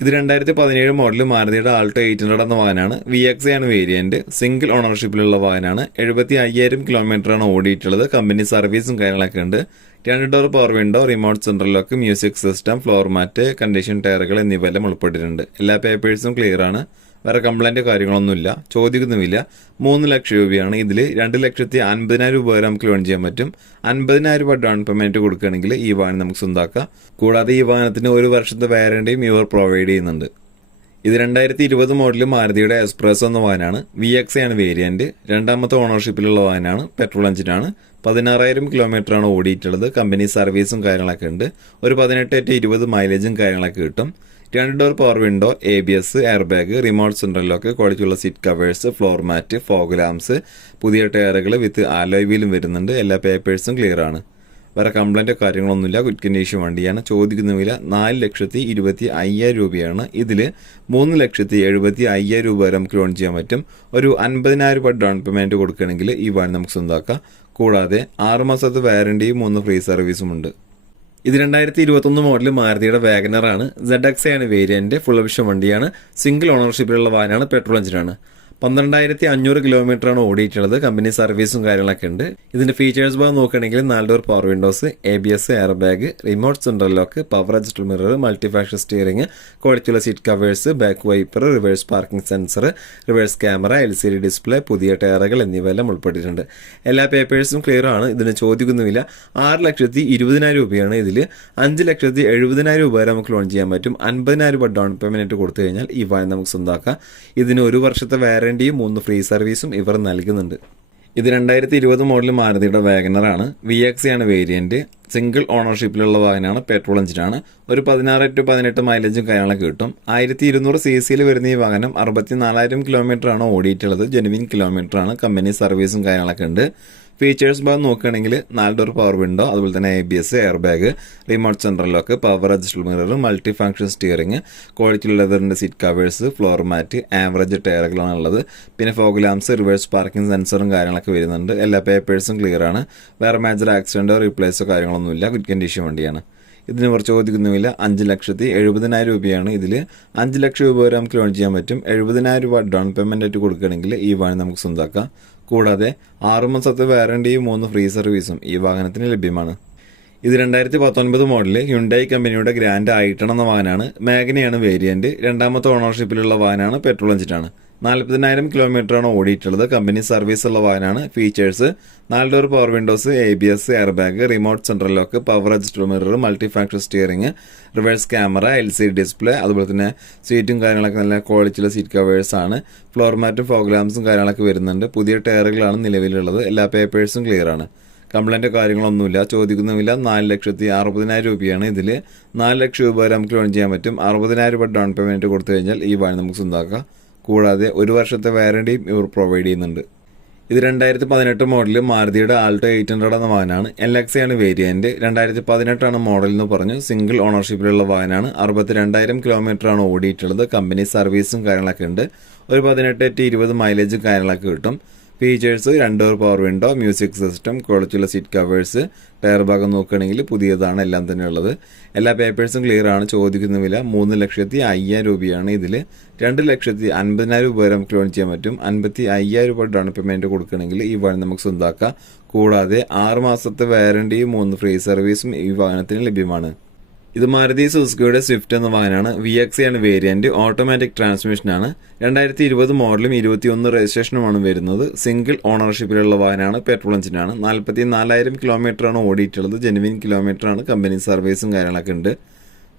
ഇത് 2017 model മാരുതിയുടെ Alto 800 എന്ന വാഹനമാണ്. VX ആണ് വേരിയന്റ്. സിംഗിൾ ഓണർഷിപ്പിലുള്ള വാഹനമാണ്. 75,000 കിലോമീറ്ററാണ് ഓടിയിട്ടുള്ളത്. കമ്പനി സർവീസും കാര്യങ്ങളൊക്കെ ഉണ്ട്. 2 door power window, remote central lock, music system, floor mat, condition ടയറുകൾ എന്നിവയെല്ലാം ഉൾപ്പെട്ടിട്ടുണ്ട്. എല്ലാ പേപ്പേഴ്സും ക്ലിയർ ആണ്. വേറെ കംപ്ലൈൻറ്റ് കാര്യങ്ങളൊന്നുമില്ല. ചോദിക്കുന്നുമില്ല. 3 ലക്ഷം രൂപയാണ്. ഇതിൽ 2,50,000 രൂപ വരെ നമുക്ക് ലോൺ ചെയ്യാൻ പറ്റും. 50,000 രൂപ ഡൗൺ പേയ്മെന്റ് കൊടുക്കുകയാണെങ്കിൽ ഈ വാഹനം നമുക്ക് സ്വന്തമാക്കാം. കൂടാതെ ഈ വാഹനത്തിന് 1 വർഷത്തെ വാറണ്ടിയും ഇവർ പ്രൊവൈഡ് ചെയ്യുന്നുണ്ട്. ഇത് 2020 മോഡൽ മാരുതിയുടെ എക്സ്പ്രസ് എന്ന വാഹനമാണ്. VX ആണ് വേരിയന്റ്. 2ാമത്തെ ഓണർഷിപ്പിലുള്ള വാഹനമാണ്. പെട്രോൾ എഞ്ചിനാണ്. 16,000 കിലോമീറ്ററാണ് ഓടിയിട്ടുള്ളത്. കമ്പനി സർവീസും കാര്യങ്ങളൊക്കെ ഉണ്ട്. ഒരു 18-20 മൈലേജും കാര്യങ്ങളൊക്കെ കിട്ടും. 2 door power window, ABS, air bag, remote central lock, ക്വാളിറ്റിയുള്ള seat covers, floor mat, fog lamps, പുതിയ ടയറുകൾ വിത്ത് ആലോയ് വീലും വരുന്നുണ്ട്. എല്ലാ പേപ്പേഴ്സും ക്ലിയർ ആണ്. വേറെ കംപ്ലൈൻറ്റോ കാര്യങ്ങളൊന്നുമില്ല. ഗുഡ് കണ്ടീഷൻ വണ്ടിയാണ്. ചോദിക്കുന്ന വില 4,25,000 രൂപയാണ്. ഇതിൽ 3,70,500 രൂപ വരെ നമുക്ക് ലോൺ ചെയ്യാൻ പറ്റും. ഒരു 50,000 രൂപ ഡൗൺ പേയ്മെന്റ് കൊടുക്കുകയാണെങ്കിൽ ഈ വാഹനം നമുക്ക് സ്വന്തമാക്കാം. കൂടാതെ 6 മാസത്തെ വാറണ്ടിയും 3 ഫ്രീ സർവീസും ഉണ്ട്. ഇത് 2021 മോഡൽ മാരുതിയുടെ വാഗനർ ആണ്. ZX ആണ് വേരിയന്റ്. ഫുൾ ഓപ്ഷൻ വണ്ടിയാണ്. സിംഗിൾ ഓണർഷിപ്പിലുള്ള വാഹനമാണ്. പെട്രോൾ എഞ്ചിനാണ്. 12,500 കിലോമീറ്ററാണ് ഓടിയിട്ടുള്ളത്. കമ്പനി സർവീസും കാര്യങ്ങളൊക്കെ ഉണ്ട്. ഇതിന്റെ ഫീച്ചേഴ്സ് ഭാഗം നോക്കുകയാണെങ്കിൽ 4 door power windows, ABS, air bag, remote central lock, power adjustable mirror, multifunction steering, ക്വാളിറ്റിയുള്ള seat covers, back wiper, reverse parking sensor, reverse camera, LCD display, പുതിയ ടയറുകൾ എന്നിവയെല്ലാം ഉൾപ്പെട്ടിട്ടുണ്ട്. എല്ലാ പേപ്പേഴ്സും ക്ലിയർ ആണ്. ഇതിന് ചോദിക്കുന്നുമില്ല. 6,20,000 രൂപയാണ്. ഇതിൽ 5,70,000 രൂപ വരെ നമുക്ക് ലോൺ ചെയ്യാൻ പറ്റും. 50,000 രൂപ ഡൗൺ പേയ്മെന്റ് കൊടുത്തു കഴിഞ്ഞാൽ ഈ വാഹനം നമുക്ക് സ്വന്തമാക്കാം. ഇതിന് 1 വർഷത്തെ വാറണ്ടിയും 3 ഫ്രീ സർവീസും ഇവർ നൽകുന്നുണ്ട്. ഇത് 2020 മോഡൽ മാരുതിയുടെ വാഗനർ ആണ്. VX ആണ് വേരിയന്റ്. സിംഗിൾ ഓണർഷിപ്പിലുള്ള വാഹനമാണ്. പെട്രോൾ എഞ്ചിനാണ്. ഒരു 16-18 മൈലേജും കാര്യങ്ങളൊക്കെ കിട്ടും. 1,200 cc വരുന്ന ഈ വാഹനം 64,000 കിലോമീറ്ററാണ് ഓടിയിട്ടുള്ളത്. ജെനുവിൻ കിലോമീറ്ററാണ്. കമ്പനി സർവീസും കാര്യങ്ങളൊക്കെ ഉണ്ട്. ഫീച്ചേഴ്സ് ഭാഗം നോക്കുകയാണെങ്കിൽ 4 ഡോർ പവർ വിൻഡോ, അതുപോലെ തന്നെ ABS, air bag, remote central lock, power adjustable mirror, multi function steering, quality ലെതറിന്റെ seat covers, floor mat, average ടയറുകളാണ് ഉള്ളത്. പിന്നെ ഫോഗ് ലാംപ്സ്, റിവേഴ്സ് പാർക്കിംഗ് സെൻസറും കാര്യങ്ങളൊക്കെ വരുന്നുണ്ട്. എല്ലാ പേപ്പേഴ്സും ക്ലിയർ ആണ്. വേറെ മേജർ ആക്സിഡന്റോ റീപ്ലേസോ കാര്യങ്ങളൊന്നുമില്ല. ഗുഡ് കണ്ടീഷൻ വണ്ടിയാണ്. ഇതിന് കുറച്ച് ചോദിക്കുന്നുമില്ല. 5,70,000 രൂപയാണ്. ഇതിൽ 5 ലക്ഷം രൂപ വരെ നമുക്ക് ലോൺ ചെയ്യാൻ പറ്റും. 70,000 രൂപ ഡൗൺ പേയ്മെന്റ് ആയിട്ട് കൊടുക്കുകയാണെങ്കിൽ ഈ വാഹനം നമുക്ക് സ്വന്തമാക്കാം. കൂടാതെ 6 മാസത്തെ വാറണ്ടിയും 3 ഫ്രീ സർവീസും ഈ വാഹനത്തിന് ലഭ്യമാണ്. ഇത് 2019 മോഡല് ഹ്യുണ്ടായി കമ്പനിയുടെ ഗ്രാൻഡ് i10 എന്ന വാഹനമാണ്. മാഗ്നയാണ് വേരിയന്റ്. 2ാമത്തെ ഓണർഷിപ്പിലുള്ള വാഹനമാണ്. പെട്രോൾ എഞ്ചിനാണ്. 40,000 കിലോമീറ്ററാണ് ഓടിയിട്ടുള്ളത്. കമ്പനി സർവീസ് ഉള്ള വാഹനമാണ്. Features 4 door power windows, ABS, air bag, remote central lock, power adjustable mirror, multi faction steering, reverse camera, LCD display, അതുപോലെ തന്നെ സീറ്റും കാര്യങ്ങളൊക്കെ നല്ല ക്വാളിറ്റിയുള്ള സീറ്റ് കവേഴ്സ് ആണ്. ഫ്ലോർ മാറ്റും ഫോഗ് ലാംപ്സും കാര്യങ്ങളൊക്കെ വരുന്നുണ്ട്. പുതിയ ടയറുകളാണ് നിലവിലുള്ളത്. എല്ലാ പേപ്പേഴ്സും ക്ലിയർ ആണ്. കംപ്ലൈൻറ്റോ കാര്യങ്ങളൊന്നുമില്ല. ചോദിക്കുന്നുമില്ല. 4,60,000 രൂപയാണ്. ഇതിൽ 4 ലക്ഷം രൂപ വരെ നമുക്ക് ലോൺ ചെയ്യാൻ പറ്റും. 60,000 രൂപ ഡൗൺ പേയ്മെന്റ് കൊടുത്തു കഴിഞ്ഞാൽ ഈ വാഹനം നമുക്ക് സ്വന്തമാക്കാം. കൂടാതെ 1 വർഷത്തെ വാറണ്ടിയും ഇവർ പ്രൊവൈഡ് ചെയ്യുന്നുണ്ട്. ഇത് 2018 മോഡൽ മാരുതിയുടെ ആൾട്ടോ 800 എന്ന വാഹനമാണ്. LX ആണ് വേരിയന്റ്. 2018 മോഡൽ എന്ന് പറഞ്ഞു. സിംഗിൾ ഓണർഷിപ്പിലുള്ള വാഹനമാണ്. 62,000 കിലോമീറ്ററാണ് ഓടിയിട്ടുള്ളത്. കമ്പനി സർവീസും കാര്യങ്ങളൊക്കെ ഉണ്ട്. ഒരു 18-20 മൈലേജും കാര്യങ്ങളൊക്കെ കിട്ടും. Features 2 door power window, music system, ക്വാളിറ്റിയുള്ള സീറ്റ് കവേഴ്സ്, ടയർ ഭാഗം നോക്കുകയാണെങ്കിൽ പുതിയതാണ് എല്ലാം തന്നെ ഉള്ളത്. എല്ലാ പേപ്പേഴ്സും ക്ലിയർ ആണ്. ചോദിക്കുന്ന വില 3,05,000 രൂപയാണ്. ഇതിൽ 2,50,000 രൂപ വരെ നമുക്ക് ലോൺ ചെയ്യാൻ പറ്റും. 55,000 രൂപ ഡൗൺ പേയ്മെന്റ് കൊടുക്കുകയാണെങ്കിൽ ഈ വാഹനം നമുക്ക് സ്വന്തമാക്കാം. കൂടാതെ 6 മാസത്തെ വാറണ്ടിയും 3 ഫ്രീ സർവീസും ഈ വാഹനത്തിന് ലഭ്യമാണ്. ഇത് മാരുതി സുസുക്കിയുടെ സ്വിഫ്റ്റ് എന്ന വാഹനമാണ്. VX ആണ് വേരിയന്റ്. ഓട്ടോമാറ്റിക് ട്രാൻസ്മിഷനാണ്. 2020 മോഡലും 21 രജിസ്ട്രേഷനുമാണ് വരുന്നത്. സിംഗിൾ ഓണർഷിപ്പിലുള്ള വാഹനമാണ്. പെട്രോൾ എഞ്ചിനാണ്. 44,000 കിലോമീറ്ററാണ് ഓടിയിട്ടുള്ളത്. ജെനുവിൻ കിലോമീറ്ററാണ്. കമ്പനി സർവീസും കാര്യങ്ങളൊക്കെ ഉണ്ട്.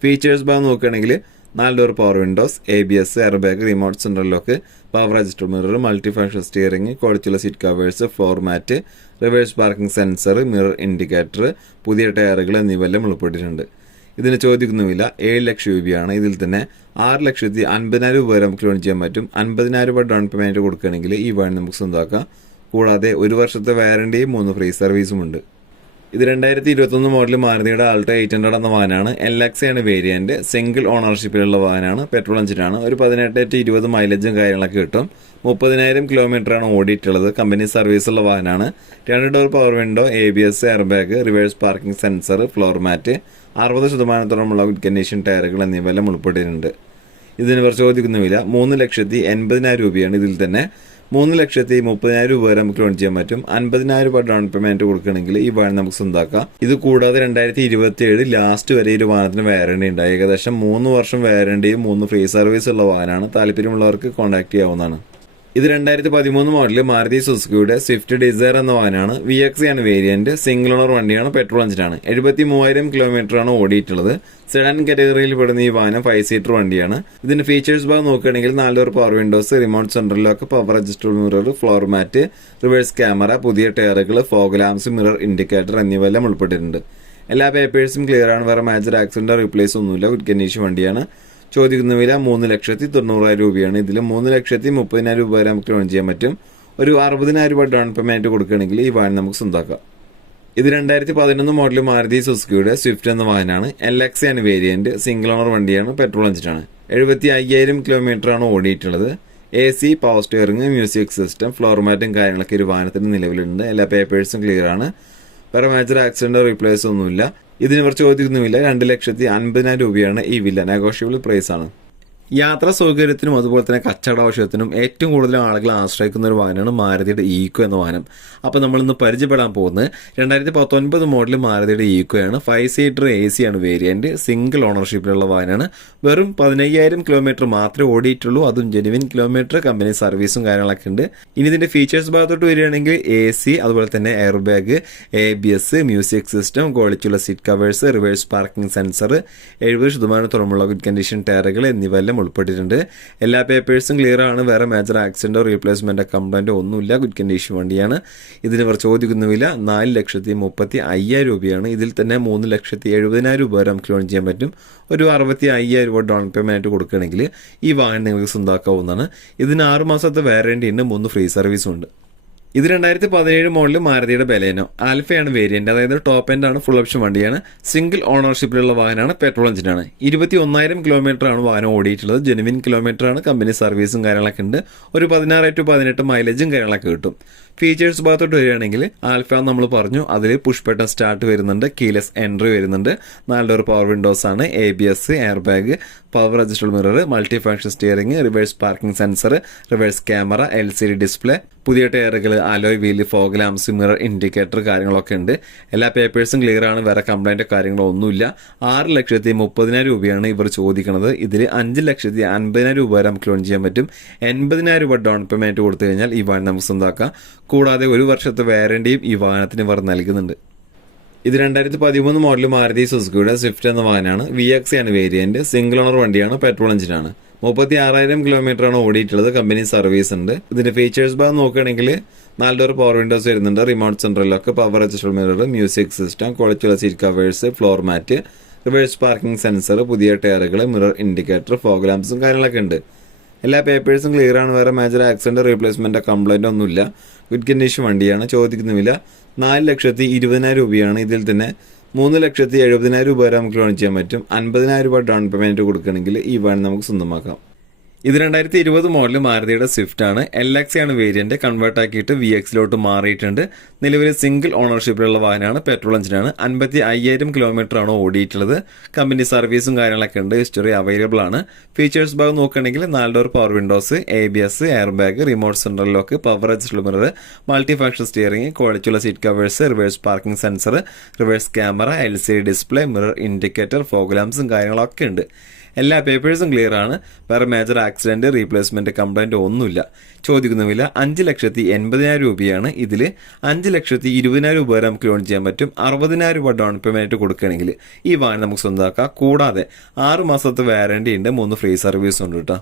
ഫീച്ചേഴ്സ് ഭാഗം നോക്കുകയാണെങ്കിൽ 4 door power windows, ABS, air bag, remote central lock, power adjustable mirror, multi function steering, ക്വാളിറ്റിയുള്ള seat covers, floor mat, reverse parking sensor, mirror indicator, പുതിയ ടയറുകൾ എന്നിവയെല്ലാം ഉൾപ്പെട്ടിട്ടുണ്ട്. ഇതിന് ചോദിക്കുന്നുമില്ല. 7 ലക്ഷം രൂപയാണ്. ഇതിൽ തന്നെ 6,50,000 രൂപ വരെ നമുക്ക് ലോൺ ചെയ്യാൻ പറ്റും. 50,000 രൂപ ഡൗൺ പേയ്മെന്റ് കൊടുക്കുകയാണെങ്കിൽ ഈ വാഹനം നമുക്ക് സ്വന്തമാക്കാം. കൂടാതെ 1 വർഷത്തെ വാറണ്ടിയും 3 ഫ്രീ സർവീസും ഉണ്ട്. ഇത് 2021 മോഡൽ മാരുതിയുടെ ആൾട്ടോ 800 എന്ന വാഹനമാണ്. LX ആണ് വേരിയന്റ്. സിംഗിൾ ഓണർഷിപ്പിലുള്ള വാഹനമാണ്. പെട്രോൾ എഞ്ചിനാണ്. ഒരു 18-20 മൈലേജും കാര്യങ്ങളൊക്കെ കിട്ടും. 30,000 കിലോമീറ്ററാണ് ഓടിയിട്ടുള്ളത്. കമ്പനി സർവീസുള്ള വാഹനമാണ്. 2 door power window, ABS, air bag, reverse parking sensor, floor mat, 60% good condition ടയറുകൾ എന്നിവയെല്ലാം ഉൾപ്പെട്ടിട്ടുണ്ട്. ഇതിന് ഇവർ ചോദിക്കുന്ന വില 3,80,000 രൂപയാണ്. ഇതിൽ തന്നെ 3,30,000 രൂപ വരെ നമുക്ക് ലോൺ ചെയ്യാൻ പറ്റും. 50,000 രൂപ ഡൗൺ പേയ്മെന്റ് കൊടുക്കണമെങ്കിൽ ഈ വാഹനം നമുക്ക് സ്വന്തമാക്കാം. ഇത് കൂടാതെ 2027 ലാസ്റ്റ് വരെ ഈ ഒരു വാഹനത്തിന് വാറണ്ടി ഉണ്ട്. ഏകദേശം 3 വർഷം വാറണ്ടിയും 3 ഫ്രീ സർവീസ് ഉള്ള വാഹനമാണ്. താല്പര്യമുള്ളവർക്ക് കോൺടാക്ട് ചെയ്യാവുന്നതാണ്. ഇത് 2013 മോഡല് മാരുതി സുസുക്കിയുടെ സ്വിഫ്റ്റ് ഡിസയർ എന്ന വാഹനമാണ്. VX ആണ് വേരിയന്റ്. സിംഗിൾ ഓണർ വണ്ടിയാണ്. പെട്രോൾ എഞ്ചിനാണ്. 73,000 കിലോമീറ്റർ ആണ് ഓടിയിട്ടുള്ളത്. സെഡാൻ കാറ്റഗറിയിൽ പെടുന്ന ഈ വാഹനം 5 സീറ്റർ വണ്ടിയാണ്. ഇതിന്റെ ഫീച്ചേഴ്സ് ഭാഗം നോക്കുകയാണെങ്കിൽ 4 door power windows, remote central lock, power adjustable mirror, floor mat, reverse camera, പുതിയ ടയറുകൾ, ഫോഗ് ലാംപ്സ്, മിറർ ഇൻഡിക്കേറ്റർ എന്നിവയെല്ലാം ഉൾപ്പെട്ടിട്ടുണ്ട്. എല്ലാ പേപ്പേഴ്സും ക്ലിയർ ആണ്. വേറെ മേജർ ആക്സിഡന്റ് റീപ്ലേസ് ഒന്നുമില്ല. ഗുഡ് കണ്ടീഷൻ വണ്ടിയാണ്. ചോദിക്കുന്ന വില 3,90,000 രൂപയാണ്. ഇതിൽ 3,30,000 രൂപ വരെ നമുക്ക് ലോൺ ചെയ്യാൻ പറ്റും. ഒരു 60,000 രൂപ ഡൗൺ പേയ്മെന്റ് കൊടുക്കുകയാണെങ്കിൽ ഈ വാഹനം നമുക്ക് സ്വന്തമാക്കാം. ഇത് 2011 മോഡൽ മാരുതി സുസുക്കിയുടെ സ്വിഫ്റ്റ് എന്ന വാഹനമാണ്. LX ആണ് വേരിയന്റ്. സിംഗിൾ ഓണർ വണ്ടിയാണ്. പെട്രോൾ എഞ്ചിനാണ്. 75,000 കിലോമീറ്റർ ആണ് ഓടിയിട്ടുള്ളത്. AC, power steering, music system, floor മാറ്റും കാര്യങ്ങളൊക്കെ ഒരു വാഹനത്തിന് നിലവിലുണ്ട്. എല്ലാ പേപ്പേഴ്സും ക്ലിയർ ആണ്. വേറെ മേജർ ആക്സിഡന്റ് റീപ്ലേസ് ഒന്നുമില്ല. ഇതിന് ഇവർ ചോദിക്കുന്നുമില്ല. 2,50,000 രൂപയാണ് ഈ വില. നെഗോഷ്യബിൾ പ്രൈസ് ആണ്. യാത്രാ സൗകര്യത്തിനും അതുപോലെ തന്നെ കച്ചവട ആവശ്യത്തിനും ഏറ്റവും കൂടുതൽ ആളുകൾ ആശ്രയിക്കുന്ന ഒരു വാഹനമാണ് മാരുതിയുടെ ഈക്കോ എന്ന വാഹനം. അപ്പോൾ നമ്മളിന്ന് പരിചയപ്പെടാൻ പോകുന്നത് 2019 മോഡൽ മാരുതിയുടെ ഈക്കോയാണ്. 5 സീറ്റർ AC ആണ് വേരിയന്റ്. സിംഗിൾ ഓണർഷിപ്പിലുള്ള വാഹനമാണ്. വെറും 15,000 കിലോമീറ്റർ മാത്രമേ ഓടിയിട്ടുള്ളൂ. അതും ജെനുവിൻ കിലോമീറ്റർ. കമ്പനി സർവീസും കാര്യങ്ങളൊക്കെ ഉണ്ട്. ഇനി ഇതിന്റെ ഫീച്ചേഴ്സ് ഭാഗത്തോട്ട് വരികയാണെങ്കിൽ AC, അതുപോലെ തന്നെ air bag, ABS, music system, ക്വാളിറ്റിയുള്ള seat covers, reverse parking sensor, 70% തുറമുള്ള ഗുഡ് കണ്ടീഷൻ ടയറുകൾ എന്നിവയെല്ലാം ഉൾപ്പെട്ടിട്ടുണ്ട്. എല്ലാ പേപ്പേഴ്സും ക്ലിയർ ആണ്. വേറെ മേജർ ആക്സിഡന്റോ റീപ്ലേസ്മെന്റോ കംപ്ലൈന്റോ ഒന്നുമില്ല. ഗുഡ് കണ്ടീഷൻ വണ്ടിയാണ്. ഇതിന് ഇവർ ചോദിക്കുന്ന വില 4,35,000 രൂപയാണ്. ഇതിൽ തന്നെ 3,70,000 രൂപ വരെ നമുക്ക് ലോൺ ചെയ്യാൻ പറ്റും. ഒരു 65,000 രൂപ ഡൗൺ പേയ്മെന്റ് കൊടുക്കുകയാണെങ്കിൽ ഈ വാഹനം നിങ്ങൾക്ക് സ്വന്തമാക്കാവുന്നതാണ്. ഇതിന് 6 മാസത്തെ വാറണ്ടി ഉണ്ട്. 3 ഫ്രീ സർവീസും ഉണ്ട്. ഇത് 2017 മോഡൽ മാരുതിയുടെ ബലേനോ. ആൽഫയാണ് വേരിയന്റ്. അതായത് ടോപ്പ് എൻഡ് ആണ്. ഫുൾ ഓപ്ഷൻ വണ്ടിയാണ്. സിംഗിൾ ഓണർഷിപ്പിലുള്ള വാഹനമാണ്. പെട്രോൾ എഞ്ചിനാണ്. 21,000 കിലോമീറ്റർ ആണ് വാഹനം ഓടിയിട്ടുള്ളത്. ജെനുവിൻ കിലോമീറ്റർ ആണ്. കമ്പനി സർവീസും കാര്യങ്ങളൊക്കെ ഉണ്ട്. ഒരു 16 to 18 മൈലേജും കാര്യങ്ങളൊക്കെ കിട്ടും. ഫീച്ചേഴ്സ് ഭാഗത്തോട്ട് വരികയാണെങ്കിൽ ആൽഫ നമ്മൾ പറഞ്ഞു. അതിൽ പുഷ് ബട്ടൺ സ്റ്റാർട്ട് വരുന്നുണ്ട്. കീലെസ് എൻട്രി വരുന്നുണ്ട്. 4 ഡോർ പവർ വിൻഡോസ് ആണ്. ABS, air bag, power adjustable mirror, multi function steering, reverse parking sensor, reverse camera, LCD display, പുതിയ ടയറുകൾ, alloy wheel, fog lamps, mirror indicator കാര്യങ്ങളൊക്കെ ഉണ്ട്. എല്ലാ പേപ്പേഴ്സും ക്ലിയർ ആണ്. വേറെ കംപ്ലൈന്റ് കാര്യങ്ങളോ ഒന്നുമില്ല. 6,30,000 രൂപയാണ് ഇവർ ചോദിക്കുന്നത്. ഇതിൽ 5,50,000 രൂപ വരെ നമുക്ക് ലോൺ ചെയ്യാൻ പറ്റും. 80,000 രൂപ ഡൗൺ പേയ്മെന്റ് കൊടുത്തു കഴിഞ്ഞാൽ ഈ വാഹനം നമുക്ക് സ്വന്തമാക്കാം. കൂടാതെ 1 വർഷത്തെ വാറണ്ടിയും ഈ വാഹനത്തിന് ഇവർ നൽകുന്നുണ്ട്. ഇത് 2013 മോഡൽ മാരുതി സുസുക്കിയുടെ സ്വിഫ്റ്റ് എന്ന വാഹനമാണ്. VX ആണ് വേരിയന്റ്. സിംഗിൾ ഓണർ വണ്ടിയാണ്. പെട്രോൾ എഞ്ചിനാണ്. 36,000 കിലോമീറ്റർ ആണ് ഓടിയിട്ടുള്ളത്. കമ്പനി സർവീസ് ഉണ്ട്. ഇതിന്റെ ഫീച്ചേഴ്സ് ഭാഗം നോക്കുകയാണെങ്കിൽ 4 ഡോർ പവർ വിൻഡോസ് വരുന്നുണ്ട്. Remote central lock, power adjustable mirror, music system, ക്വാളിറ്റിയുള്ള seat covers, floor mat, reverse parking sensor, പുതിയ ടയറുകൾ, മിറർ ഇൻഡിക്കേറ്റർ, ഫോഗ് ലാംപ്സും കാര്യങ്ങളൊക്കെ ഉണ്ട്. എല്ലാ പേപ്പേഴ്സും ക്ലിയർ ആണ്. വേറെ മേജർ ആക്സിഡന്റ് റീപ്ലേസ്മെന്റ് കംപ്ലൈന്റ് ഒന്നുമില്ല. ഗുഡ് കണ്ടീഷൻ വണ്ടിയാണ്. ചോദിക്കുന്ന വില 4,20,000 രൂപയാണ്. ഇതിൽ തന്നെ 3,70,000 രൂപ വരെ നമുക്ക് ലോൺ ചെയ്യാൻ പറ്റും. 50,000 രൂപ ഡൗൺ പേയ്മെന്റ് കൊടുക്കുകയാണെങ്കിൽ ഈ വാഹനം നമുക്ക് സ്വന്തമാക്കാം. ഇത് 2020 മോഡൽ മാരുതിയുടെ സ്വിഫ്റ്റ് ആണ്. LX ആണ് വേരിയന്റ്. കൺവേർട്ട് ആക്കിയിട്ട് VX മാറിയിട്ടുണ്ട്. നിലവിൽ സിംഗിൾ ഓണർഷിപ്പിലുള്ള വാഹനമാണ്. പെട്രോൾ എഞ്ചിനാണ്. 55,000 കിലോമീറ്റർ ആണ് ഓടിയിട്ടുള്ളത്. കമ്പനി സർവീസും കാര്യങ്ങളൊക്കെ ഉണ്ട്. ഹിസ്റ്ററി അവൈലബിൾ ആണ്. ഫീച്ചേഴ്സ് ഭാഗം നോക്കുകയാണെങ്കിൽ 4 door power windows, ABS, air bag, remote central lock, power adjustable mirror, multi function steering, ക്വാളിറ്റിയുള്ള seat covers, reverse parking sensor, reverse camera, LCD display, mirror indicator, fog ലാംപ്സും കാര്യങ്ങളൊക്കെ ഉണ്ട്. എല്ലാ പേപ്പേഴ്സും ക്ലിയർ ആണ്. വേറെ മേജർ ആക്സിഡന്റ് റീപ്ലേസ്മെന്റ് കംപ്ലൈന്റ് ഒന്നുമില്ല. ചോദിക്കുന്ന വില 5,80,000 രൂപയാണ്. ഇതിൽ 5,20,000 രൂപ വരെ നമുക്ക് ലോൺ ചെയ്യാൻ പറ്റും. 60,000 രൂപ ഡൗൺ പേയ്മെന്റ് കൊടുക്കുകയാണെങ്കിൽ ഈ വാഹനം നമുക്ക് സ്വന്തമാക്കാം. കൂടാതെ 6 മാസത്തെ വാറണ്ടി ഉണ്ട്. 3 ഫ്രീ സർവീസ് ഉണ്ട് കേട്ടോ.